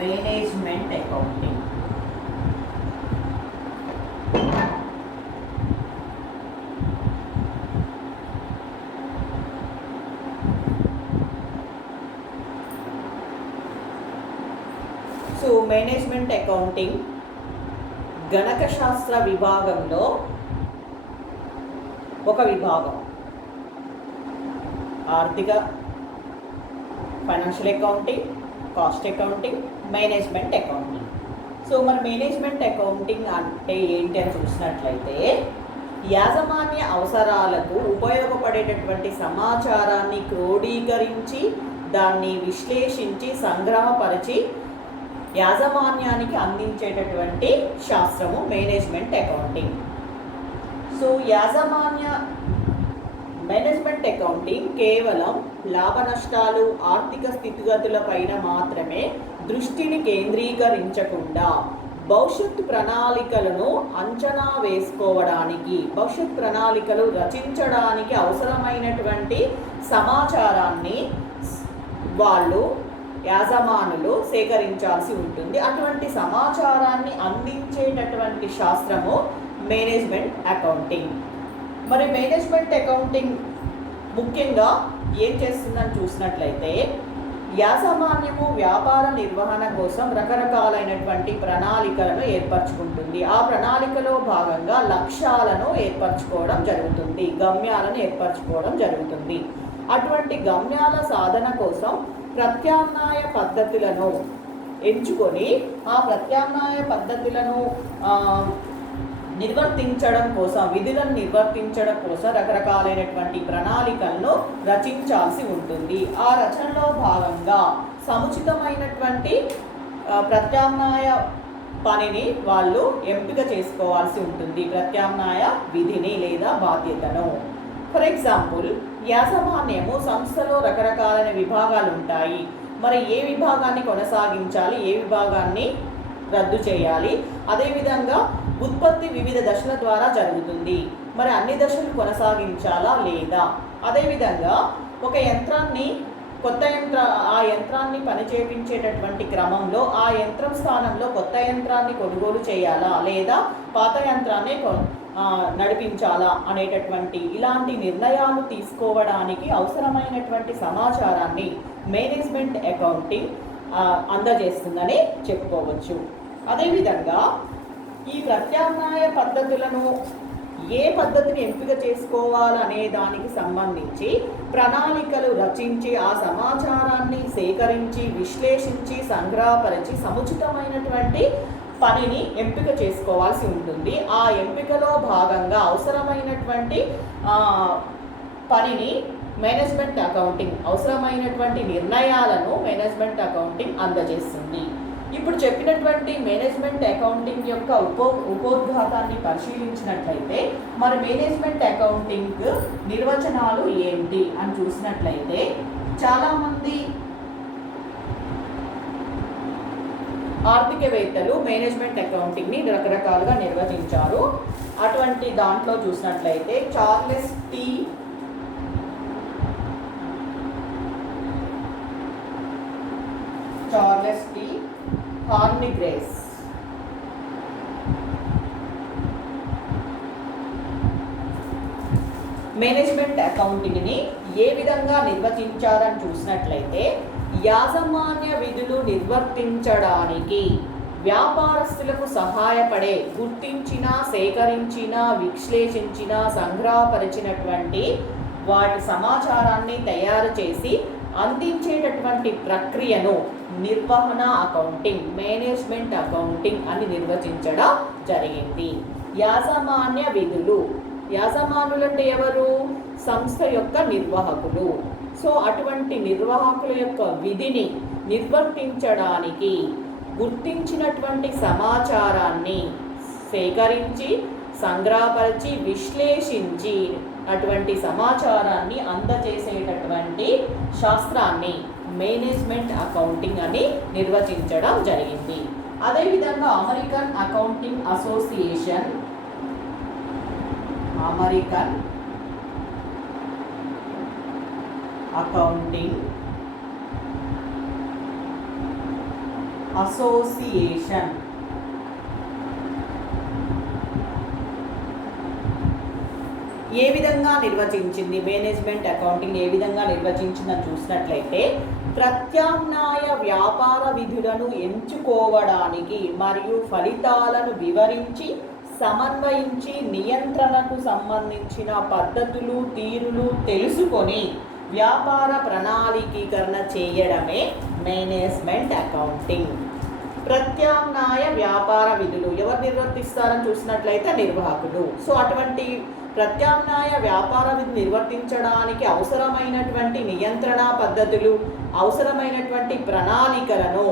Management accounting. So management accounting గణక శాస్త్ర విభాగంలో ఒక విభాగం. ఆర్థిక financial accounting, cost accounting, management accounting. So మరి మేనేజ్మెంట్ అకౌంటింగ్ అంటే ఏంటి అని చూసినట్లయితే, యాజమాన్య అవసరాలకు ఉపయోగపడేటటువంటి సమాచారాన్ని క్రోడీకరించి దాన్ని విశ్లేషించి సంగ్రహపరిచి యాజమాన్యానికి అందించేటటువంటి శాస్త్రము management accounting. So management accounting కేవలం లాభ నష్టాలు, ఆర్థిక స్థితిగతుల పైన మాత్రమే దృష్టిని కేంద్రీకరించకుండా భవిష్యత్తు ప్రణాళికలను అంచనా వేసుకోవడానికి, భవిష్యత్ ప్రణాళికలు రచించడానికి అవసరమైనటువంటి సమాచారాన్ని వాళ్ళు యాజమానులు సేకరించాల్సి ఉంటుంది. అటువంటి సమాచారాన్ని అందించేటటువంటి శాస్త్రము మేనేజ్మెంట్ అకౌంటింగ్. మరి మేనేజ్మెంట్ అకౌంటింగ్ ముఖ్యంగా ఏం చేస్తుందని చూసినట్లయితే, యాజమాన్యము వ్యాపార నిర్వహణ కోసం రకరకాలైనటువంటి ప్రణాళికలను ఏర్పరచుకుంటుంది. ఆ ప్రణాళికలో భాగంగా లక్ష్యాలను ఏర్పరచుకోవడం జరుగుతుంది, గమ్యాలను ఏర్పరచుకోవడం జరుగుతుంది. అటువంటి గమ్యాల సాధన కోసం ప్రత్యామ్నాయ పద్ధతులను ఎంచుకొని ఆ ప్రత్యామ్నాయ పద్ధతులను నిర్వర్తించడం కోసం, విధులను నిర్వర్తించడం కోసం రకరకాలైనటువంటి ప్రణాళికలను రచించాల్సి ఉంటుంది. ఆ రచనలో భాగంగా సముచితమైనటువంటి ప్రత్యామ్నాయ పనిని వాళ్ళు ఎంపిక చేసుకోవాల్సి ఉంటుంది, ప్రత్యామ్నాయ విధిని లేదా బాధ్యతను. ఫర్ ఎగ్జాంపుల్, యాజమాన్యము సంస్థలో రకరకాలైన విభాగాలు ఉంటాయి. మరి ఏ విభాగాన్ని కొనసాగించాలి, ఏ విభాగాన్ని రద్దు చేయాలి. అదేవిధంగా ఉత్పత్తి వివిధ దశల ద్వారా జరుగుతుంది, మరి అన్ని దశలు కొనసాగించాలా లేదా. అదేవిధంగా ఒక యంత్రాన్ని ఆ యంత్రాన్ని పనిచేపించేటటువంటి క్రమంలో ఆ యంత్రం స్థానంలో కొత్త యంత్రాన్ని కొనుగోలు చేయాలా లేదా పాత యంత్రాన్ని నడిపించాలా అనేటటువంటి ఇలాంటి నిర్ణయాలు తీసుకోవడానికి అవసరమైనటువంటి సమాచారాన్ని మేనేజ్మెంట్ అకౌంటింగ్ అందజేస్తుందని చెప్పుకోవచ్చు. అదేవిధంగా ఈ ప్రత్యామ్నాయ పద్ధతులను ఏ పద్ధతిని ఎంపిక చేసుకోవాలనే దానికి సంబంధించి ప్రణాళికలు రచించి ఆ సమాచారాన్ని సేకరించి విశ్లేషించి సంగ్రహపరిచి సముచితమైనటువంటి పనిని ఎంపిక చేసుకోవాల్సి ఉంటుంది. ఆ ఎంపికలో భాగంగా అవసరమైనటువంటి పనిని మేనేజ్మెంట్ అకౌంటింగ్, అవసరమైనటువంటి నిర్ణయాలను మేనేజ్మెంట్ అకౌంటింగ్ అందజేస్తుంది. ఇప్పుడు చెప్పినటువంటి మేనేజ్మెంట్ అకౌంటింగ్ యొక్క ఉపోద్ఘాతాన్ని పరిశీలించినట్లయితే, మరి మేనేజ్మెంట్ అకౌంటింగ్ నిర్వచనాలు ఏంటి అని చూసినట్లయితే, చాలామంది ఆర్థికవేత్తలు మేనేజ్మెంట్ అకౌంటింగ్ని రకరకాలుగా నిర్వచించారు. అటువంటి దాంట్లో చూసినట్లయితే చార్లెస్ టి హార్నిగ్రేస్, మేనేజ్మెంట్ అకౌంటింగ్ని ఏ విధంగా నిర్వచించారని చూసినట్లయితే, యాజమాన్య విధులు నిర్వర్తించడానికి వ్యాపారస్తులకు సహాయపడే గుర్తించిన, సేకరించిన, విశ్లేషించిన, సంగ్రహపరిచినటువంటి వాటి సమాచారాన్ని తయారు చేసి అందించేటటువంటి ప్రక్రియను నిర్వహణ అకౌంటింగ్, మేనేజ్మెంట్ అకౌంటింగ్ అని నిర్వచించడం జరిగింది. యాజమాన్య విధులు, యాజమానులు అంటే ఎవరు? సంస్థ యొక్క నిర్వాహకులు. సో అటువంటి నిర్వాహకుల యొక్క విధిని నిర్వర్తించడానికి గుర్తించినటువంటి సమాచారాన్ని సేకరించి సంగ్రహపరిచి విశ్లేషించి అటువంటి సమాచారాన్ని అందజేసేటటువంటి శాస్త్రాన్ని మేనేజ్మెంట్ అకౌంటింగ్ అని నిర్వచించడం జరిగింది. అదేవిధంగా American accounting association, American accounting association. ఏ విధంగా నిర్వచించింది మేనేజ్మెంట్ అకౌంటింగ్, ఏ విధంగా నిర్వచించిందని చూసినట్లయితే ప్రత్యామ్నాయ వ్యాపార విధులను ఎంచుకోవడానికి మరియు ఫలితాలను వివరించి సమన్వయించి నియంత్రణకు సంబంధించిన పద్ధతులు తీరులు తెలుసుకొని వ్యాపార ప్రణాళికీకరణ చేయడమే మేనేజ్మెంట్ అకౌంటింగ్. ప్రత్యామ్నాయ వ్యాపార విధులు ఎవరు నిర్వర్తిస్తారని చూసినట్లయితే నిర్వాహకులు. సో అటువంటి ప్రత్యామ్నాయ వ్యాపార విధి నిర్వర్తించడానికి అవసరమైనటువంటి నియంత్రణ పద్ధతులు, అవసరమైనటువంటి ప్రణాళికలను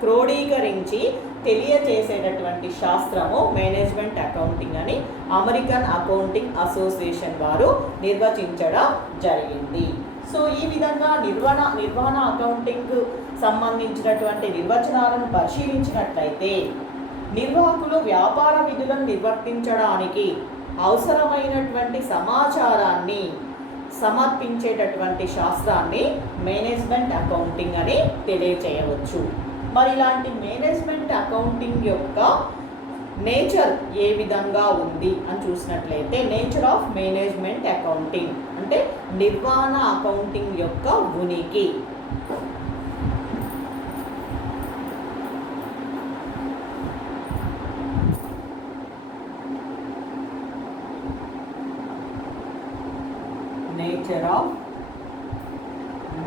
క్రోడీకరించి తెలియచేసేటటువంటి శాస్త్రము మేనేజ్మెంట్ అకౌంటింగ్ అని అమెరికన్ అకౌంటింగ్ అసోసియేషన్ వారు నిర్వచించడం జరిగింది. సో ఈ విధంగా నిర్వహణ అకౌంటింగ్ సంబంధించినటువంటి నిర్వచనాలను పరిశీలించినట్లయితే నిర్వాహకులు వ్యాపార విధులను నిర్వర్తించడానికి అవసరమైనటువంటి సమాచారాన్ని సమర్పించేటటువంటి శాస్త్రాన్ని మేనేజ్మెంట్ అకౌంటింగ్ అని తెలియచేయవచ్చు. మరి ఇలాంటి మేనేజ్మెంట్ అకౌంటింగ్ యొక్క నేచర్ ఏ విధంగా ఉంది అని చూసినట్లయితే నేచర్ ఆఫ్ మేనేజ్మెంట్ అకౌంటింగ్ అంటే నిర్వహణ అకౌంటింగ్ యొక్క ఉనికి. Nature of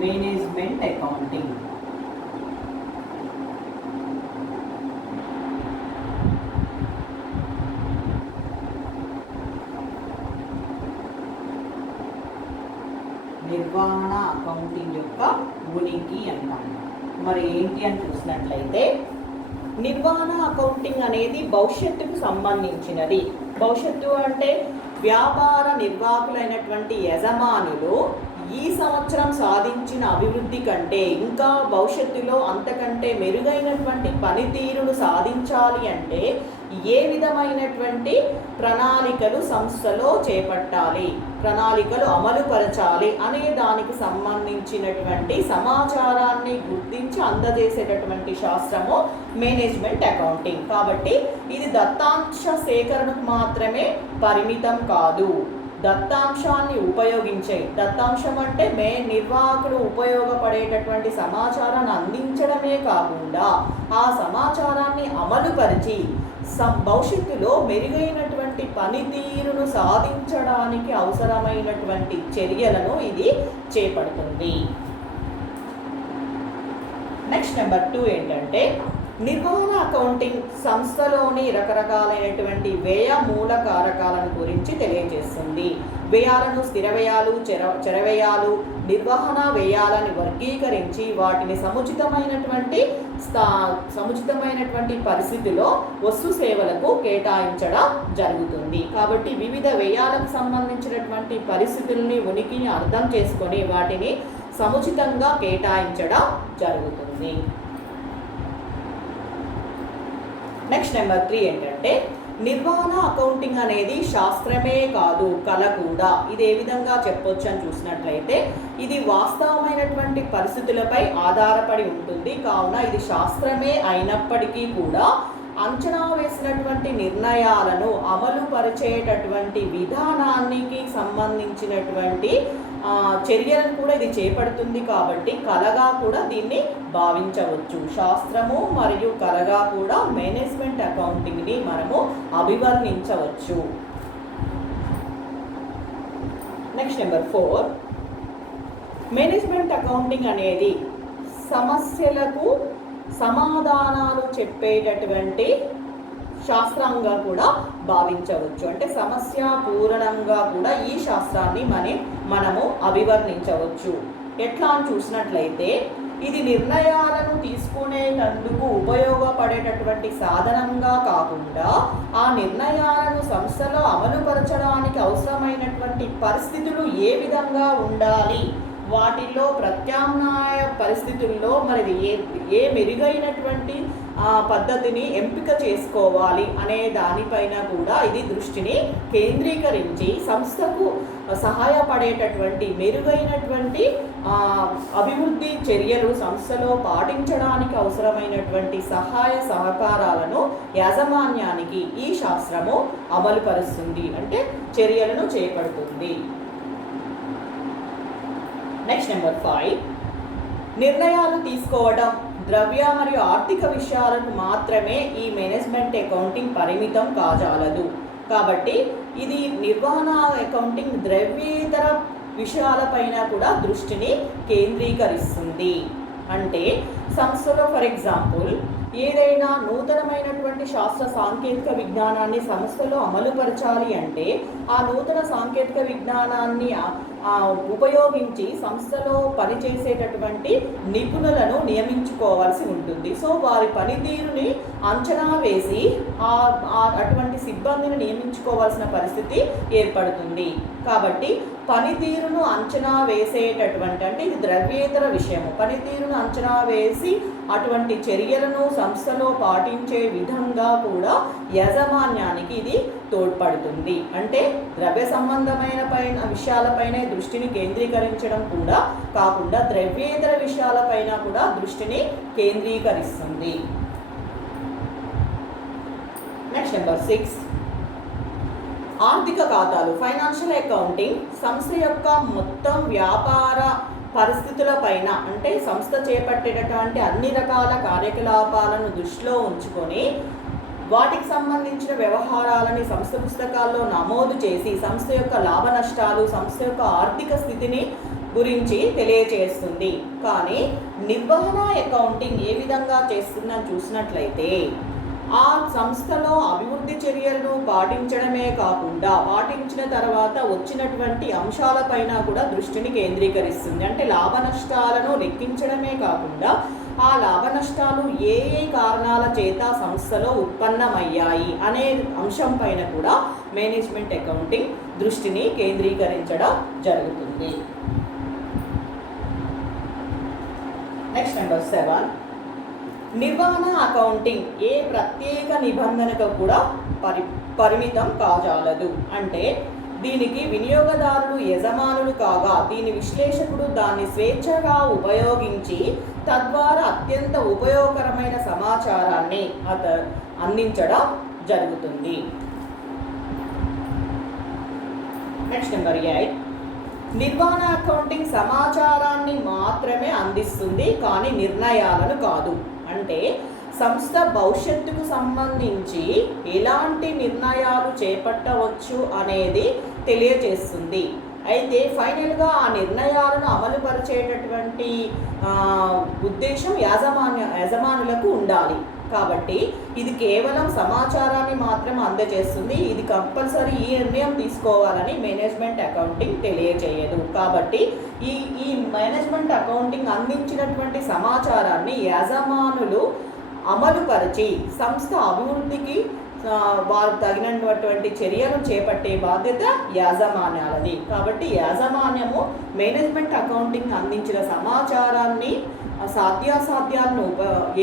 management accounting. నిర్వహణ అకౌంటింగ్ యొక్క ఉనికి అంటాం. మరి ఏంటి అని చూసినట్లయితే నిర్వహణ అకౌంటింగ్ అనేది భవిష్యత్తుకు సంబంధించినది. భవిష్యత్తు అంటే వ్యాపార నిర్వాహకులైనటువంటి యజమానులు ఈ సంవత్సరం సాధించిన అభివృద్ధి కంటే ఇంకా భవిష్యత్తులో అంతకంటే మెరుగైనటువంటి పనితీరును సాధించాలి అంటే ఏ విధమైనటువంటి ప్రణాళికలు సంస్థలో చేపట్టాలి, ప్రణాళికలు అమలుపరచాలి అనే దానికి సంబంధించినటువంటి సమాచారాన్ని గుర్తించి అందజేసేటటువంటి శాస్త్రము మేనేజ్మెంట్ అకౌంటింగ్. కాబట్టి ఇది దత్తాంశ సేకరణకు మాత్రమే పరిమితం కాదు, దత్తాంశాన్ని ఉపయోగించే, దత్తాంశం అంటే నిర్వాహకులు ఉపయోగపడేటటువంటి సమాచారాన్ని అందించడమే కాకుండా ఆ సమాచారాన్ని అమలుపరిచి భవిష్యత్తులో మెరుగైనటువంటి పనితీరును సాధించడానికి అవసరమైనటువంటి చర్యలను ఇది చేపడుతుంది. నెక్స్ట్ నెంబర్ 2 ఏంటంటే నిర్వహణ అకౌంటింగ్ సంస్థలోని రకరకాలైనటువంటి వ్యయ మూల కారకాలను గురించి తెలియజేస్తుంది. వ్యయాలను స్థిర వ్యయాలు, చర వ్యయాలు, నిర్వహణ వ్యయాలను వర్గీకరించి వాటిని సముచితమైనటువంటి పరిస్థితిలో వస్తు సేవలకు కేటాయించడం జరుగుతుంది. కాబట్టి వివిధ వ్యయాలకు సంబంధించినటువంటి పరిస్థితుల్ని ఉనికిని అర్థం చేసుకొని వాటిని సముచితంగా కేటాయించడం జరుగుతుంది. నెక్స్ట్ నెంబర్ 3 ఏంటంటే నిర్వహణ అకౌంటింగ్ అనేది శాస్త్రమే కాదు, కళ కూడా. ఇది ఏ విధంగా చెప్పొచ్చు అని చూసినట్లయితే ఇది వాస్తవమైనటువంటి పరిస్థితులపై ఆధారపడి ఉంటుంది. కావున ఇది శాస్త్రమే అయినప్పటికీ కూడా అంచనా వేసినటువంటి నిర్ణయాలను అమలు పరిచేటటువంటి విధానానికి సంబంధించినటువంటి చర్యలను కూడా ఇది చేపడుతుంది. కాబట్టి కళగా కూడా దీన్ని భావించవచ్చు. శాస్త్రము మరియు కళగా కూడా మేనేజ్మెంట్ అకౌంటింగ్ని మనము అభివర్ణించవచ్చు. నెక్స్ట్ నెంబర్ 4 మేనేజ్మెంట్ అకౌంటింగ్ అనేది సమస్యలకు సమాధానాలు చెప్పేటటువంటి శాస్త్రంగా కూడా భావించవచ్చు. అంటే సమస్య పూరణంగా కూడా ఈ శాస్త్రాన్ని మనము అభివర్ణించవచ్చు. ఎట్లా అని చూసినట్లయితే ఇది నిర్ణయాలను తీసుకునేందుకు ఉపయోగపడేటటువంటి సాధనంగా కాకుండా ఆ నిర్ణయాలను సంస్థలో అమలుపరచడానికి అవసరమైనటువంటి పరిస్థితులు ఏ విధంగా ఉండాలి, వాటిల్లో ప్రత్యామ్నాయ పరిస్థితుల్లో మరి ఏ మెరుగైనటువంటి పద్ధతిని ఎంపిక చేసుకోవాలి అనే దానిపైన కూడా ఇది దృష్టిని కేంద్రీకరించి సంస్థకు సహాయపడేటటువంటి మెరుగైనటువంటి అభివృద్ధి చర్యలు సంస్థలో పాటించడానికి అవసరమైనటువంటి సహాయ సహకారాలను యాజమాన్యానికి ఈ శాస్త్రము అమలుపరుస్తుంది, అంటే చర్యలను చేపడుతుంది. నెక్స్ట్ నెంబర్ 5, నిర్ణయాలు తీసుకోవడం ద్రవ్య మరియు ఆర్థిక విషయాలకు మాత్రమే ఈ మేనేజ్మెంట్ అకౌంటింగ్ పరిమితం కాజాలదు. కాబట్టి ఇది నిర్వహణ అకౌంటింగ్ ద్రవ్యేతర విషయాలపైన కూడా దృష్టిని కేంద్రీకరిస్తుంది. అంటే సంస్థలో ఫర్ ఎగ్జాంపుల్ ఏదైనా నూతనమైనటువంటి శాస్త్ర సాంకేతిక విజ్ఞానాన్ని సంస్థలో అమలుపరచాలి అంటే ఆ నూతన సాంకేతిక విజ్ఞానాన్ని ఉపయోగించి సంస్థలో పనిచేసేటటువంటి నిపుణులను నియమించుకోవాల్సి ఉంటుంది. సో వారి పనితీరుని అంచనా వేసి అటువంటి సిబ్బందిని నియమించుకోవాల్సిన పరిస్థితి ఏర్పడుతుంది. కాబట్టి పనితీరును అంచనా వేసేటటువంటి, అంటే ఇది ద్రవ్యేతర విషయము, పనితీరును అంచనా వేసి అటువంటి చర్యలను సంస్థలో పాటించే విధంగా కూడా యాజమాన్యానికి ఇది తోడ్పడుతుంది. అంటే ద్రవ్య సంబంధమైన విషయాలపైనే దృష్టిని కేంద్రీకరించడం కూడా కాకుండా ద్రవ్యేతర విషయాలపైన కూడా దృష్టిని కేంద్రీకరిస్తుంది. నెక్స్ట్ నెంబర్ 6, ఆర్థిక ఖాతాలు. ఫైనాన్షియల్ అకౌంటింగ్ సంస్థ యొక్క మొత్తం వ్యాపార పరిస్థితులపైన, అంటే సంస్థ చేపట్టేటటువంటి అన్ని రకాల కార్యకలాపాలను దృష్టిలో ఉంచుకొని వాటికి సంబంధించిన వ్యవహారాలని సంస్థ పుస్తకాల్లో నమోదు చేసి సంస్థ యొక్క లాభ నష్టాలు, సంస్థ యొక్క ఆర్థిక స్థితిని గురించి తెలియజేస్తుంది. కానీ నిర్వహణ అకౌంటింగ్ ఏ విధంగా చేస్తుందని చూసినట్లయితే ఆ సంస్థలో అభివృద్ధి చర్యలను పాటించడమే కాకుండా పాటించిన తర్వాత వచ్చినటువంటి అంశాలపైన కూడా దృష్టిని కేంద్రీకరిస్తుంది. అంటే లాభ నష్టాలను లెక్కించడమే కాకుండా ఆ లాభ నష్టాలు ఏ ఏ కారణాల చేత సంస్థలో ఉత్పన్నమయ్యాయి అనే అంశం పైన కూడా మేనేజ్మెంట్ అకౌంటింగ్ దృష్టిని కేంద్రీకరించడం జరుగుతుంది. నెక్స్ట్ నెంబర్ 7, నిర్వహణ అకౌంటింగ్ ఏ ప్రత్యేక నిబంధనకు కూడా పరిమితం కాజాలదు. అంటే దీనికి వినియోగదారులు యజమానులు కాగా దీని విశ్లేషకుడు దాన్ని స్వేచ్ఛగా ఉపయోగించి తద్వారా అత్యంత ఉపయోగకరమైన సమాచారాన్ని అందించడం జరుగుతుంది. నెక్స్ట్ నెంబర్ 8, నిర్వహణ అకౌంటింగ్ సమాచారాన్ని మాత్రమే అందిస్తుంది కానీ నిర్ణయాలను కాదు. అంటే సంస్థ భవిష్యత్తుకు సంబంధించి ఎలాంటి నిర్ణయాలు చేపట్టవచ్చు అనేది తెలియజేస్తుంది. అయితే ఫైనల్గా ఆ నిర్ణయాలను అమలుపరిచేటటువంటి ఉద్దేశం యజమానులకు ఉండాలి. కాబట్టి ఇది కేవలం సమాచారాన్ని మాత్రం అందజేస్తుంది. ఇది కంపల్సరీ ఈ నిర్ణయం తీసుకోవాలని మేనేజ్మెంట్ అకౌంటింగ్ తెలియజేయదు. కాబట్టి ఈ మేనేజ్మెంట్ అకౌంటింగ్ అందించినటువంటి సమాచారాన్ని యజమానులు అమలుపరిచి సంస్థ అభివృద్ధికి వారు తగినటువంటి చర్యలు చేపట్టే బాధ్యత యాజమాన్యాలది. కాబట్టి యాజమాన్యము మేనేజ్మెంట్ అకౌంటింగ్ అందించిన సమాచారాన్ని సాధ్యాసాధ్యాలను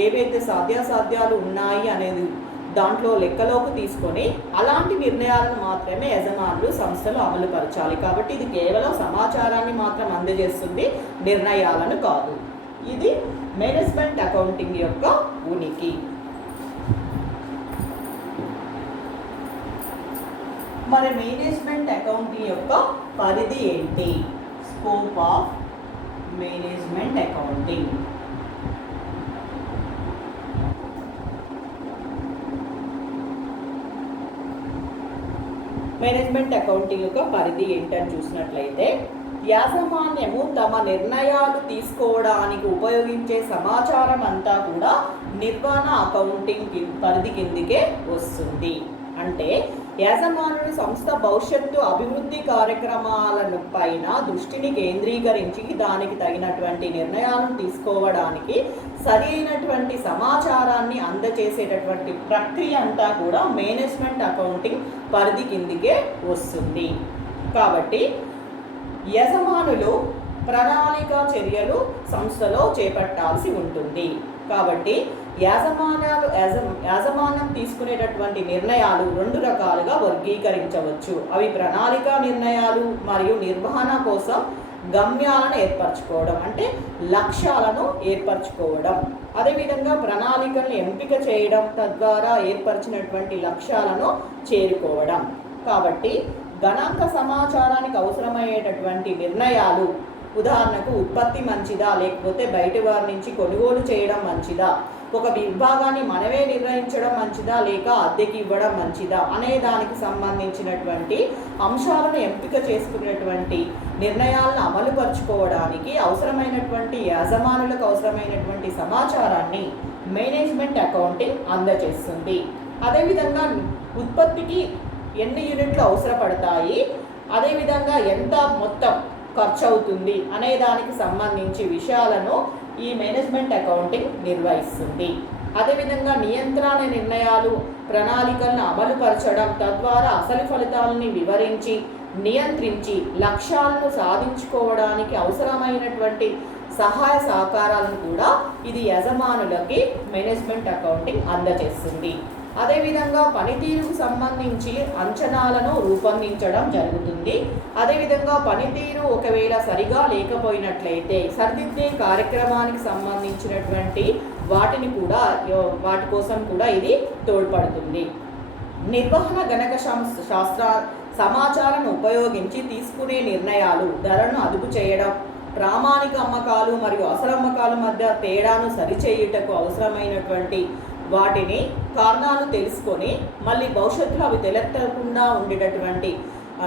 ఏవైతే సాధ్యాసాధ్యాలు ఉన్నాయి అనేది దాంట్లో లెక్కలోకి తీసుకొని అలాంటి నిర్ణయాలను మాత్రమే యజమానులు సంస్థలు అమలుపరచాలి. కాబట్టి ఇది కేవలం సమాచారాన్ని మాత్రం అందజేస్తుంది, నిర్ణయాలను కాదు. ఇది మేనేజ్మెంట్ అకౌంటింగ్ యొక్క ఉనికి. మరి మేనేజ్మెంట్ అకౌంటింగ్ యొక్క పరిధి ఏంటి? Scope of management accounting. Management accounting యొక్క పరిధి ఏంటని చూసినట్లయితే యాజమాన్యము తమ నిర్ణయాలు తీసుకోవడానికి ఉపయోగించే సమాచారం అంతా కూడా నిర్వహణ అకౌంటింగ్ పరిధి కిందికే వస్తుంది. అంటే యాజమాన్యుడు సంస్థ భవిష్యత్తు అభివృద్ధి కార్యక్రమాలను పైన దృష్టిని కేంద్రీకరించి దానికి తగినటువంటి నిర్ణయాలను తీసుకోవడానికి సరైనటువంటి సమాచారాన్ని అందజేసేటటువంటి ప్రక్రియ అంతా కూడా మేనేజ్మెంట్ అకౌంటింగ్ పరిధి కిందికే వస్తుంది. కాబట్టి యజమానులు ప్రణాళిక చర్యలు సంస్థలో చేపట్టాల్సి ఉంటుంది. కాబట్టి యాజమాన్యం తీసుకునేటటువంటి నిర్ణయాలు 2 రకాలుగా వర్గీకరించవచ్చు. అవి ప్రణాళికా నిర్ణయాలు మరియు నిర్వహణ కోసం గమ్యాలను ఏర్పరచుకోవడం, అంటే లక్ష్యాలను ఏర్పరచుకోవడం. అదేవిధంగా ప్రణాళికలను ఎంపిక చేయడం, తద్వారా ఏర్పరిచినటువంటి లక్ష్యాలను చేరుకోవడం. కాబట్టి గణాంక సమాచారానికి అవసరమయ్యేటటువంటి నిర్ణయాలు, ఉదాహరణకు ఉత్పత్తి మంచిదా లేకపోతే బయట వారి నుంచి కొనుగోలు చేయడం మంచిదా, ఒక విభాగాన్ని మనమే నిర్ణయించడం మంచిదా లేక అద్దెకి ఇవ్వడం మంచిదా అనే దానికి సంబంధించినటువంటి అంశాలను ఎంపిక చేసుకునేటువంటి నిర్ణయాలను అమలుపరుచుకోవడానికి అవసరమైనటువంటి యాజమానులకు అవసరమైనటువంటి సమాచారాన్ని మేనేజ్మెంట్ అకౌంటింగ్ అందజేస్తుంది. అదేవిధంగా ఉత్పత్తికి ఎన్ని యూనిట్లు అవసరపడతాయి, అదేవిధంగా ఎంత మొత్తం ఖర్చు అవుతుంది అనే దానికి సంబంధించి విషయాలను ఈ మేనేజ్మెంట్ అకౌంటింగ్ నిర్వహిస్తుంది. అదేవిధంగా నియంత్రణ నిర్ణయాలు, ప్రణాళికలను అమలుపరచడం, తద్వారా అసలు ఫలితాలని వివరించి నియంత్రించి లక్ష్యాలను సాధించుకోవడానికి అవసరమైనటువంటి సహాయ సహకారాలను కూడా ఇది యజమానులకి మేనేజ్మెంట్ అకౌంటింగ్ అందజేస్తుంది. అదేవిధంగా పనితీరుకు సంబంధించి అంచనాలను రూపొందించడం జరుగుతుంది. అదేవిధంగా పనితీరు ఒకవేళ సరిగా లేకపోయినట్లయితే సరిదిద్దే కార్యక్రమానికి సంబంధించినటువంటి వాటి కోసం కూడా ఇది తోడ్పడుతుంది. నిర్వహణ గణక శాస్త్ర సమాచారాన్ని ఉపయోగించి తీసుకునే నిర్ణయాలు ధరను అదుపు చేయడం, ప్రామాణిక అమ్మకాలు మరియు అసలు అమ్మకాల మధ్య తేడాను సరిచేయుటకు అవసరమైనటువంటి వాటిని కారణాలు తెలుసుకొని మళ్ళీ భవిష్యత్తులో అవి తెలెత్తకుండా ఉండేటటువంటి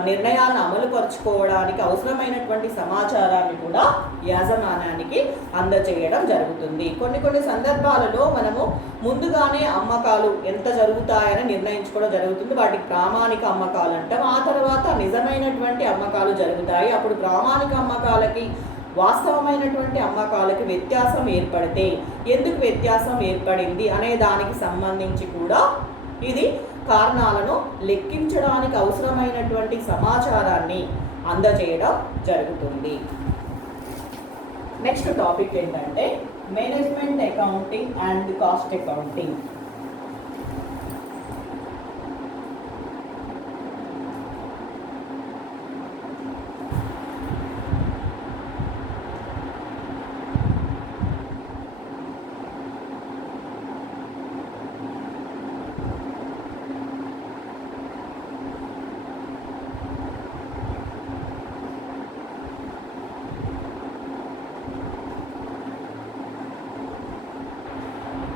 నిర్ణయాలను అమలుపరుచుకోవడానికి అవసరమైనటువంటి సమాచారాన్ని కూడా యాజమాన్యానికి అందజేయడం జరుగుతుంది. కొన్ని సందర్భాలలో మనము ముందుగానే అమ్మకాలు ఎంత జరుగుతాయని నిర్ణయించుకోవడం జరుగుతుంది. వాటికి ప్రామాణిక అమ్మకాలు అంటాం. ఆ తర్వాత నిజమైనటువంటి అమ్మకాలు జరుగుతాయి. అప్పుడు ప్రామాణిక అమ్మకాలకి వాస్తవమైనటువంటి అమ్మకాలకి వ్యత్యాసం ఏర్పడితే ఎందుకు వ్యత్యాసం ఏర్పడింది అనే దానికి సంబంధించి కూడా ఇది కారణాలను లెక్కించడానికి అవసరమైనటువంటి సమాచారాన్ని అందజేయడం జరుగుతుంది. నెక్స్ట్ టాపిక్ ఏంటంటే management accounting and cost accounting.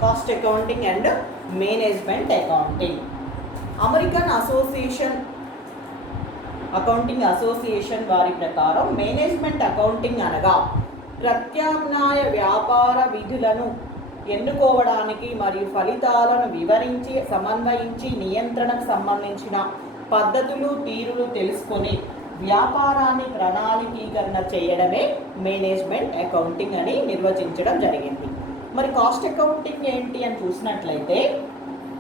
Cost accounting and management accounting. American accounting association వారి ప్రకారం మేనేజ్మెంట్ అకౌంటింగ్ అనగా ప్రత్యామ్నాయ వ్యాపార విధులను ఎన్నుకోవడానికి మరియు ఫలితాలను వివరించి సమన్వయించి నియంత్రణకు సంబంధించిన పద్ధతులు తీరులు తెలుసుకొని వ్యాపారాన్ని ప్రణాళికీకరణ చేయడమే మేనేజ్మెంట్ అకౌంటింగ్ అని నిర్వచించడం జరిగింది. మరి కాస్ట్ అకౌంటింగ్ ఏంటి అని చూసినట్లయితే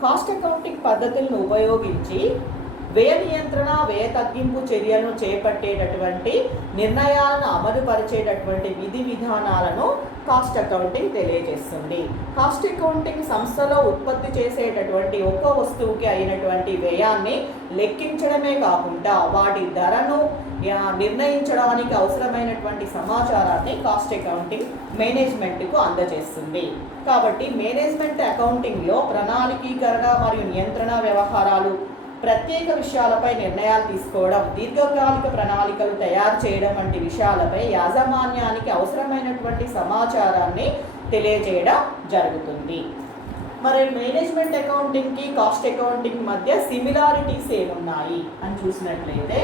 కాస్ట్ అకౌంటింగ్ పద్ధతులను ఉపయోగించి వ్యయ నియంత్రణ, వ్యయ తగ్గింపు చర్యలను చేపట్టేటటువంటి నిర్ణయాలను అమలుపరిచేటటువంటి విధి విధానాలను కాస్ట్ అకౌంటింగ్ తెలియజేస్తుంది. కాస్ట్ అకౌంటింగ్ సంస్థలో ఉత్పత్తి చేసేటటువంటి ఒక్క వస్తువుకి అయినటువంటి వ్యయాన్ని లెక్కించడమే కాకుండా వాటి ధరను నిర్ణయించడానికి అవసరమైనటువంటి సమాచారాన్ని కాస్ట్ అకౌంటింగ్ మేనేజ్మెంట్కు అందజేస్తుంది. కాబట్టి మేనేజ్మెంట్ అకౌంటింగ్లో ప్రణాళికీకరణ మరియు నియంత్రణ వ్యవహారాలు, ప్రత్యేక విషయాలపై నిర్ణయాలు తీసుకోవడం, దీర్ఘకాలిక ప్రణాళికలు తయారు చేయడం వంటి విషయాలపై యాజమాన్యానికి అవసరమైనటువంటి సమాచారాన్ని తెలియజేయడం జరుగుతుంది. మరి మేనేజ్మెంట్ అకౌంటింగ్కి కాస్ట్ అకౌంటింగ్ మధ్య సిమిలారిటీస్ ఏమున్నాయి అని చూసినట్లయితే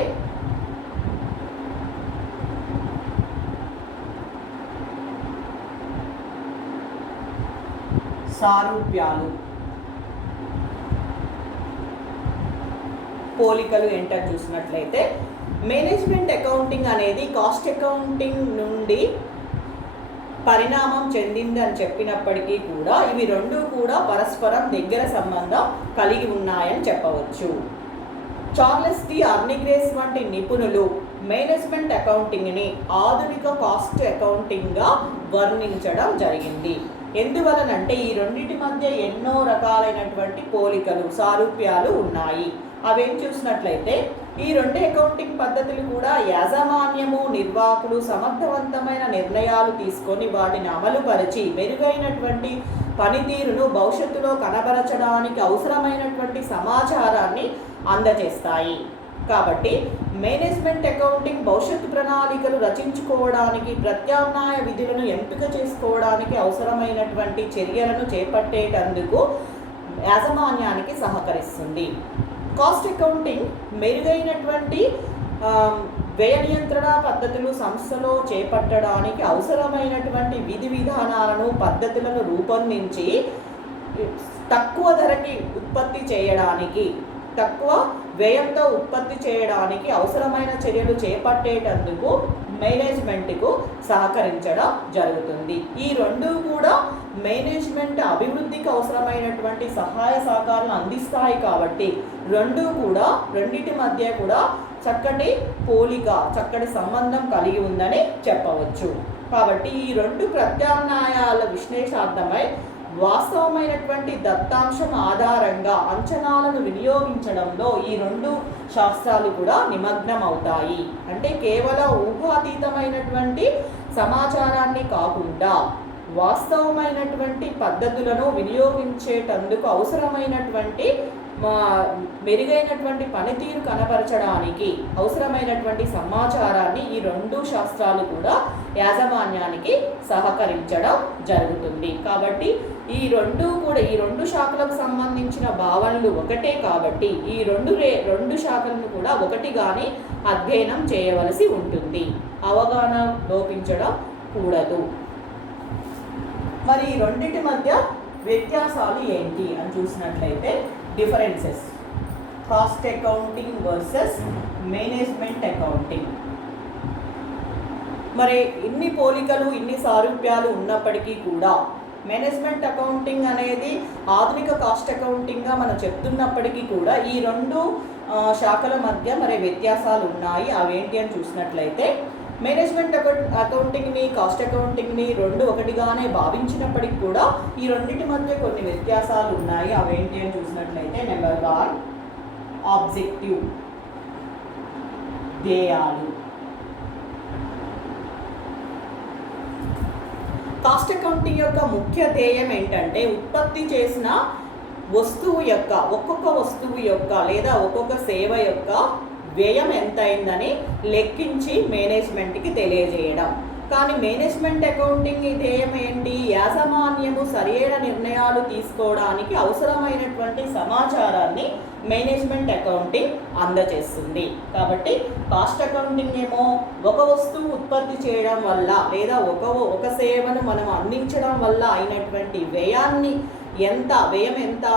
సారూప్యాలు, పోలికలు ఏంటని చూసినట్లయితే మేనేజ్మెంట్ అకౌంటింగ్ అనేది కాస్ట్ అకౌంటింగ్ నుండి పరిణామం చెందింది అని చెప్పినప్పటికీ కూడా ఇవి రెండు కూడా పరస్పరం దగ్గర సంబంధం కలిగి ఉన్నాయని చెప్పవచ్చు. చార్లెస్ డి అర్నిగ్రేస్ వంటి నిపుణులు మేనేజ్మెంట్ అకౌంటింగ్ని ఆధునిక కాస్ట్ అకౌంటింగ్గా వర్ణించడం జరిగింది. ఎందువలనంటే ఈ రెండింటి మధ్య ఎన్నో రకాలైనటువంటి పోలికలు సారూప్యాలు ఉన్నాయి. అవేం చూసినట్లయితే ఈ రెండు అకౌంటింగ్ పద్ధతులు కూడా యాజమాన్యము నిర్వాహకులు సమర్థవంతమైన నిర్ణయాలు తీసుకొని వాటిని అమలుపరిచి మెరుగైనటువంటి పనితీరును భవిష్యత్తులో కనబరచడానికి అవసరమైనటువంటి సమాచారాన్ని అందజేస్తాయి. కాబట్టి మేనేజ్మెంట్ అకౌంటింగ్ భవిష్యత్తు ప్రణాళికలు రచించుకోవడానికి, ప్రత్యామ్నాయ విధులను ఎంపిక చేసుకోవడానికి అవసరమైనటువంటి చర్యలను చేపట్టేటందుకు యాజమాన్యానికి సహకరిస్తుంది. కాస్ట్ అకౌంటింగ్ మెరుగైనటువంటి వ్యయ నియంత్రణ పద్ధతులు సంస్థలో చేపట్టడానికి అవసరమైనటువంటి విధి విధానాలను పద్ధతులను రూపొందించి తక్కువ ధరకి ఉత్పత్తి చేయడానికి, తక్కువ వ్యయంతో ఉత్పత్తి చేయడానికి అవసరమైన చర్యలు చేపట్టేటందుకు మేనేజ్మెంట్కు సహకరించడం జరుగుతుంది. ఈ రెండు కూడా మేనేజ్మెంట్ అభివృద్ధికి అవసరమైనటువంటి సహాయ సహకారాలను అందిస్తాయి. కాబట్టి రెండింటి మధ్య కూడా చక్కటి పోలిక, చక్కటి సంబంధం కలిగి ఉందని చెప్పవచ్చు. కాబట్టి ఈ రెండు ప్రత్యామ్నాయాల విశ్లేషణార్థమై వాస్తవమైనటువంటి దత్తాంశం ఆధారంగా అంచనాలను వినియోగించడంలో ఈ రెండు శాస్త్రాలు కూడా నిమగ్నం అవుతాయి. అంటే కేవలం ఊహాతీతమైనటువంటి సమాచారాన్ని కాకుండా వాస్తవమైనటువంటి పద్ధతులను వినియోగించేటందుకు అవసరమైనటువంటి మెరుగైనటువంటి పనితీరు కనపరచడానికి అవసరమైనటువంటి సమాచారాన్ని ఈ రెండు శాస్త్రాలు కూడా యాజమాన్యానికి సహకరించడం జరుగుతుంది. కాబట్టి ఈ రెండు శాఖలకు సంబంధించిన భావనలు ఒకటే కాబట్టి ఈ రెండు శాఖలను కూడా ఒకటిగానే అధ్యయనం చేయవలసి ఉంటుంది. అవగాహన లోపించడం కూడదు. మరి ఈ రెండింటి మధ్య వ్యత్యాసాలు ఏంటి అని చూసినట్లయితే differences, cost accounting versus management accounting. మరి ఇన్ని పోలికలు, ఇన్ని సారూప్యాలు ఉన్నప్పటికీ కూడా మేనేజ్మెంట్ అకౌంటింగ్ అనేది ఆధునిక కాస్ట్ అకౌంటింగ్గా మనం చెప్తున్నప్పటికీ కూడా ఈ రెండు శాఖల మధ్య మరి వ్యత్యాసాలు ఉన్నాయి. అవేంటి అని చూసినట్లయితే మేనేజ్మెంట్ అకౌంటింగ్ని, కాస్ట్ అకౌంటింగ్ని రెండు ఒకటిగానే భావించినప్పటికీ కూడా ఈ రెండింటి మధ్య కొన్ని వ్యత్యాసాలు ఉన్నాయి. అవేంటి అని చూసినట్లయితే నెంబర్ 1 ఆబ్జెక్టివ్, ధ్యేయాలు. కాస్ట్ అకౌంటింగ్ యొక్క ముఖ్య ధ్యేయం ఏంటంటే ఉత్పత్తి చేసిన వస్తువు యొక్క, ఒక్కొక్క వస్తువు యొక్క లేదా ఒక్కొక్క సేవ యొక్క వ్యయం ఎంతైందని లెక్కించి మేనేజ్మెంట్కి తెలియజేయడం. కానీ మేనేజ్మెంట్ అకౌంటింగ్ ధ్యేయం ఏంటి? యాజమాన్యము సరైన నిర్ణయాలు తీసుకోవడానికి అవసరమైనటువంటి సమాచారాన్ని మేనేజ్మెంట్ అకౌంటింగ్ అందజేస్తుంది. కాబట్టి కాస్ట్ అకౌంటింగ్ ఏమో ఒక వస్తువు ఉత్పత్తి చేయడం వల్ల లేదా ఒక సేవను మనం అందించడం వల్ల అయినటువంటి వ్యయం ఎంత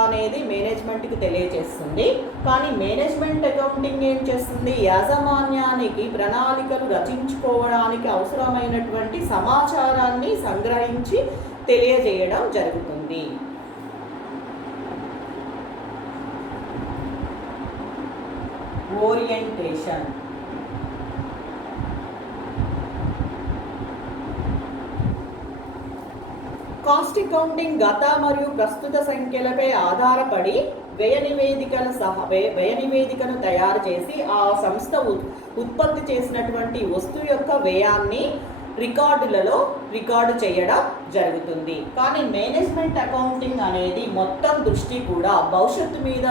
అనేది మేనేజ్మెంట్కి తెలియజేస్తుంది. కానీ మేనేజ్మెంట్ అకౌంటింగ్ ఏం చేస్తుంది? యాజమాన్యానికి ప్రణాళికలు రచించుకోవడానికి అవసరమైనటువంటి సమాచారాన్ని సంగ్రహించి తెలియజేయడం జరుగుతుంది. ఓరియంటేషన్, కాస్ట్ అకౌంటింగ్ గత మరియు ప్రస్తుత సంఖ్యలపై ఆధారపడి వ్యయ నివేదికను తయారు చేసి ఆ సంస్థ ఉత్పత్తి చేసినటువంటి వస్తువు యొక్క వ్యయాన్ని రికార్డులలో రికార్డు చేయడం జరుగుతుంది. కానీ మేనేజ్మెంట్ అకౌంటింగ్ అనేది మొత్తం దృష్టి కూడా భవిష్యత్తు మీద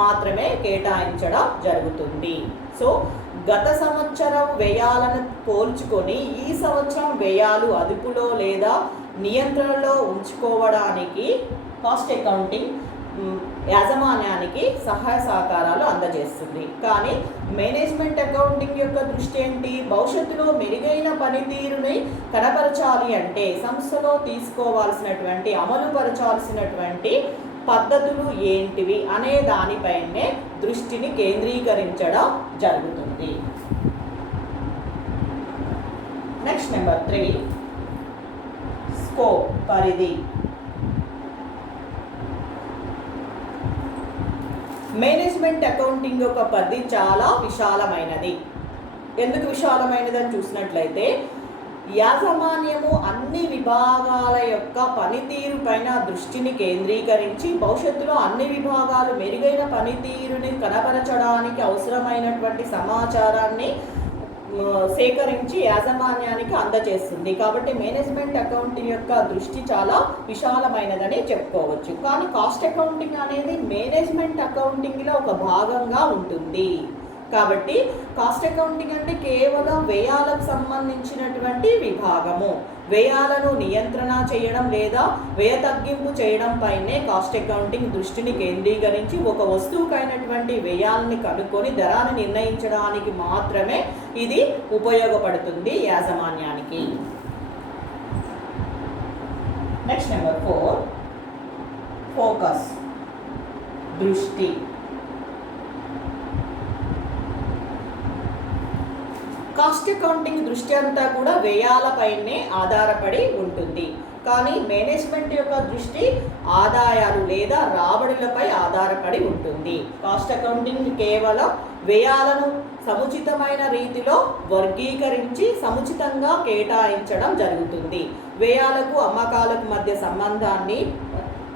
మాత్రమే కేటాయించడం జరుగుతుంది. సో గత సంవత్సరం వ్యయాలను పోల్చుకొని ఈ సంవత్సరం వ్యయాలు అదుపులో లేదా నియంత్రణలో ఉంచుకోవడానికి కాస్ట్ అకౌంటింగ్ యాజమాన్యానికి సహాయ సహకారాలు అందజేస్తుంది. కానీ మేనేజ్మెంట్ అకౌంటింగ్ యొక్క దృష్టి ఏంటి? భవిష్యత్తులో మెరుగైన పనితీరుని కనపరచాలి అంటే సంస్థలో తీసుకోవాల్సినటువంటి, అమలుపరచాల్సినటువంటి పద్ధతులు ఏంటివి అనే దానిపైనే దృష్టిని కేంద్రీకరించడం జరుగుతుంది. నెక్స్ట్ నెంబర్ 3 స్కోప్, పరిధి. మేనేజ్మెంట్ అకౌంటింగ్ యొక్క పరిధి చాలా విశాలమైనది. ఎందుకు విశాలమైనదని చూసినట్లయితే యాజమాన్యము అన్ని విభాగాల యొక్క పనితీరు పైన దృష్టిని కేంద్రీకరించి భవిష్యత్తులో అన్ని విభాగాలు మెరుగైన పనితీరుని కనబరచడానికి అవసరమైనటువంటి సమాచారాన్ని సేకరించి యాజమాన్యానికి అందజేస్తుంది. కాబట్టి మేనేజ్మెంట్ అకౌంటింగ్ యొక్క దృష్టి చాలా విశాలమైనదని చెప్పుకోవచ్చు. కానీ కాస్ట్ అకౌంటింగ్ అనేది మేనేజ్మెంట్ అకౌంటింగ్లో ఒక భాగంగా ఉంటుంది. కాబట్టి కాస్ట్ అకౌంటింగ్ అంటే కేవలం వ్యయాలకు సంబంధించినటువంటి విభాగము. వ్యయాలను నియంత్రణ చేయడం లేదా వ్యయ తగ్గింపు చేయడం పైనే కాస్ట్ అకౌంటింగ్ దృష్టిని కేంద్రీకరించి ఒక వస్తువుకైనటువంటి వ్యయాలని కనుక్కొని ధరని నిర్ణయించడానికి మాత్రమే ఇది ఉపయోగపడుతుంది యాజమాన్యానికి. నెక్స్ట్ నెంబర్ 4, ఫోకస్, దృష్టి. కాస్ట్ అకౌంటింగ్ దృష్టి అంతా కూడా వ్యయాలపైనే ఆధారపడి ఉంటుంది. కానీ మేనేజ్మెంట్ యొక్క దృష్టి ఆదాయాలు లేదా రాబడులపై ఆధారపడి ఉంటుంది. కాస్ట్ అకౌంటింగ్ కేవలం వ్యయాలను సముచితమైన రీతిలో వర్గీకరించి సముచితంగా కేటాయించడం జరుగుతుంది. వ్యయాలకు అమ్మకాలకు మధ్య సంబంధాన్ని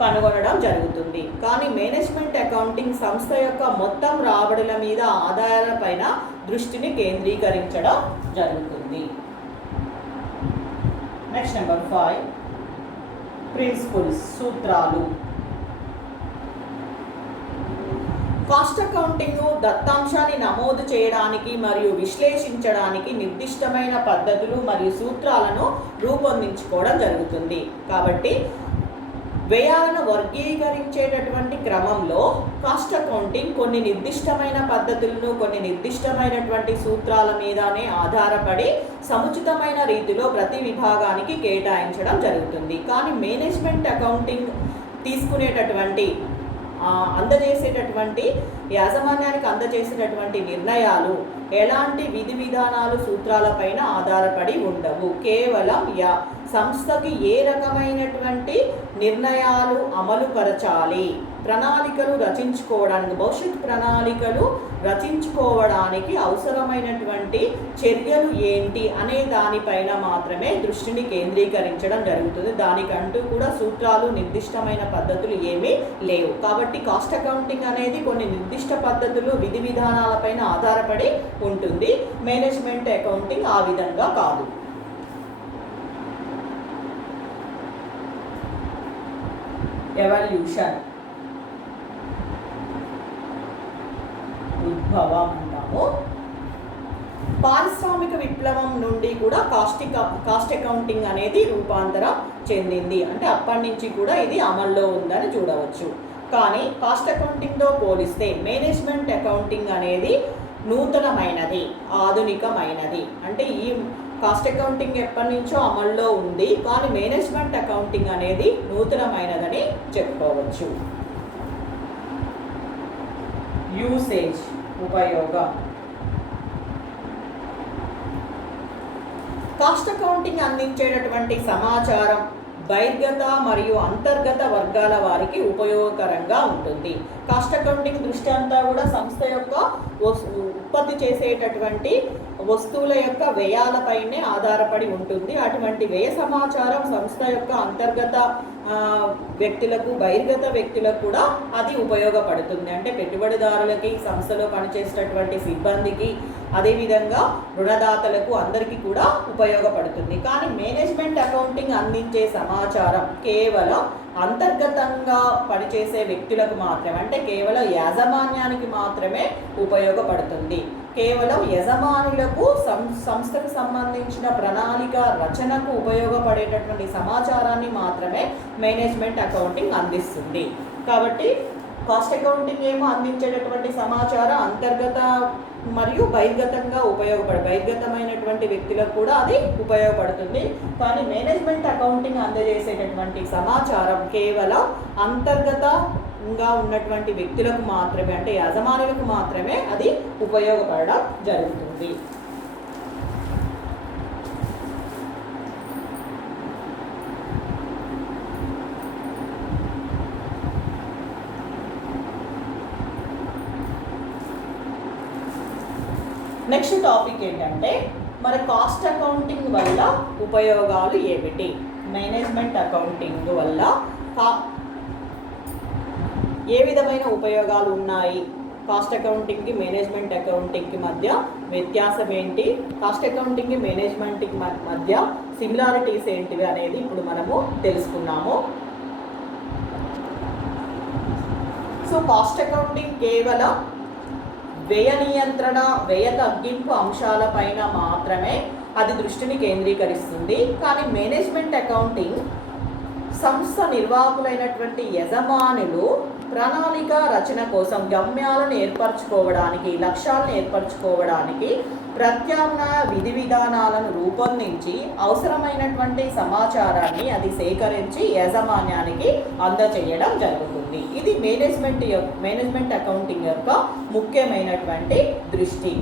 కనుగొనడం జరుగుతుంది. కానీ మేనేజ్మెంట్ అకౌంటింగ్ సంస్థ యొక్క మొత్తం రాబడుల మీద ఆదాయాలపైన దృష్టిని కేంద్రీకరించడం జరుగుతుంది. నెక్స్ట్ నెంబర్ 5, ప్రిన్సిపల్స్, సూత్రాలు. కాస్ట్ అకౌంటింగ్ దత్తాంశాన్ని నమోదు చేయడానికి మరియు విశ్లేషించడానికి నిర్దిష్టమైన పద్ధతులు మరియు సూత్రాలను రూపొందించుకోవడం జరుగుతుంది. కాబట్టి వ్యయాలను వర్గీకరించేటటువంటి క్రమంలో కాస్ట్ అకౌంటింగ్ కొన్ని నిర్దిష్టమైన పద్ధతులను కొన్ని నిర్దిష్టమైనటువంటి సూత్రాల మీదనే ఆధారపడి సముచితమైన రీతిలో ప్రతి విభాగానికి కేటాయించడం జరుగుతుంది. కానీ మేనేజ్మెంట్ అకౌంటింగ్ తీసుకునేటటువంటి అందజేసేటటువంటి యాజమాన్యానికి అందజేసేటటువంటి నిర్ణయాలు ఎలాంటి విధి విధానాలు సూత్రాలపైన ఆధారపడి ఉండవు. కేవలం సంస్థకి ఏ రకమైనటువంటి నిర్ణయాలు అమలుపరచాలి, ప్రణాళికలు రచించుకోవడానికి, భవిష్యత్ ప్రణాళికలు రచించుకోవడానికి అవసరమైనటువంటి చర్యలు ఏంటి అనే దానిపైన మాత్రమే దృష్టిని కేంద్రీకరించడం జరుగుతుంది. దానికంటూ కూడా సూత్రాలు నిర్దిష్టమైన పద్ధతులు ఏమీ లేవు. కాబట్టి కాస్ట్ అకౌంటింగ్ అనేది కొన్ని నిర్దిష్ట పద్ధతులు విధి విధానాలపైన ఆధారపడి ఉంటుంది. మేనేజ్మెంట్ అకౌంటింగ్ ఆ విధంగా కాదు. ఎవల్యూషన్, ఉద్భవం అంటాము. పారిశ్రామిక విప్లవం నుండి కూడా కాస్ట్ అకౌంటింగ్ అనేది రూపాంతరం చెందింది. అంటే అప్పటి నుంచి కూడా ఇది అమల్లో ఉందని చూడవచ్చు. కానీ కాస్ట్ అకౌంటింగ్తో పోలిస్తే మేనేజ్మెంట్ అకౌంటింగ్ అనేది నూతనమైనది, ఆధునికమైనది. అంటే ఈ కాస్ట్ అకౌంటింగ్ ఎప్పటి నుంచో అమల్లో ఉంది, కానీ మేనేజ్మెంట్ అకౌంటింగ్ అనేది నూతనమైనదని చెప్పుకోవచ్చు. యూసేజ్, ఉపయోగం. కాస్ట్ అకౌంటింగ్ అందించేటటువంటి సమాచారం బహిర్గత మరియు అంతర్గత వర్గాల వారికి ఉపయోగకరంగా ఉంటుంది. కాస్ట్ అకౌంటింగ్ దృష్టి అంతా కూడా సంస్థ యొక్క ఉత్పత్తి చేసేటటువంటి వస్తువుల యొక్క వ్యయాలపైనే ఆధారపడి ఉంటుంది. అటువంటి వ్యయ సమాచారం సంస్థ యొక్క అంతర్గత వ్యక్తులకు, బహిర్గత వ్యక్తులకు కూడా అది ఉపయోగపడుతుంది. అంటే పెట్టుబడిదారులకి, సంస్థలో పనిచేసేటటువంటి సిబ్బందికి, అదేవిధంగా రుణదాతలకు అందరికీ కూడా ఉపయోగపడుతుంది. కానీ మేనేజ్మెంట్ అకౌంటింగ్ అందించే సమాచారం కేవలం అంతర్గతంగా పనిచేసే వ్యక్తులకు మాత్రమే, అంటే కేవలం యాజమాన్యానికి మాత్రమే ఉపయోగపడుతుంది. కేవలం యజమానులకు సంస్థకు సంబంధించిన ప్రణాళిక రచనకు ఉపయోగపడేటటువంటి సమాచారాన్ని మాత్రమే మేనేజ్మెంట్ అకౌంటింగ్ అందిస్తుంది. కాబట్టి కాస్ట్ అకౌంటింగ్ ఏమో అందించేటటువంటి సమాచారం అంతర్గత మరియు బహిర్గతంగా బహిర్గతమైనటువంటి వ్యక్తులకు కూడా అది ఉపయోగపడుతుంది. కానీ మేనేజ్మెంట్ అకౌంటింగ్ అందజేసేటటువంటి సమాచారం కేవలం అంతర్గతంగా ఉన్నటువంటి వ్యక్తులకు మాత్రమే, అంటే యజమానులకు మాత్రమే అది ఉపయోగపడడం జరుగుతుంది. నెక్స్ట్ టాపిక్ ఏంటంటే మన కాస్ట్ అకౌంటింగ్ వల్ల ఉపయోగాలు ఏమిటి, మేనేజ్మెంట్ అకౌంటింగ్ వల్ల ఏ విధమైన ఉపయోగాలు ఉన్నాయి, కాస్ట్ అకౌంటింగ్కి మేనేజ్మెంట్ అకౌంటింగ్కి మధ్య వ్యత్యాసం ఏంటి, కాస్ట్ అకౌంటింగ్కి మేనేజ్మెంట్కి మధ్య సిమిలారిటీస్ ఏంటివి అనేది ఇప్పుడు మనము తెలుసుకున్నాము. సో కాస్ట్ అకౌంటింగ్ కేవలం వ్యయ నియంత్రణ, వ్యయ తగ్గింపు అంశాలపైన మాత్రమే అది దృష్టిని కేంద్రీకరిస్తుంది. కానీ మేనేజ్మెంట్ అకౌంటింగ్ సంస్థ నిర్వాహకులైనటువంటి యజమానులు ప్రణాళిక రచన కోసం గమ్యాలను ఏర్పరచుకోవడానికి, లక్ష్యాలను ఏర్పరచుకోవడానికి ప్రత్యామ్నాయ విధి విధానాలను రూపొందించి అవసరమైనటువంటి సమాచారాన్ని అది సేకరించి యాజమాన్యానికి అందజేయడం జరుగుతుంది. ఇది మేనేజ్మెంట్ అకౌంటింగ్ యొక్క ముఖ్యమైనటువంటి దృష్టి.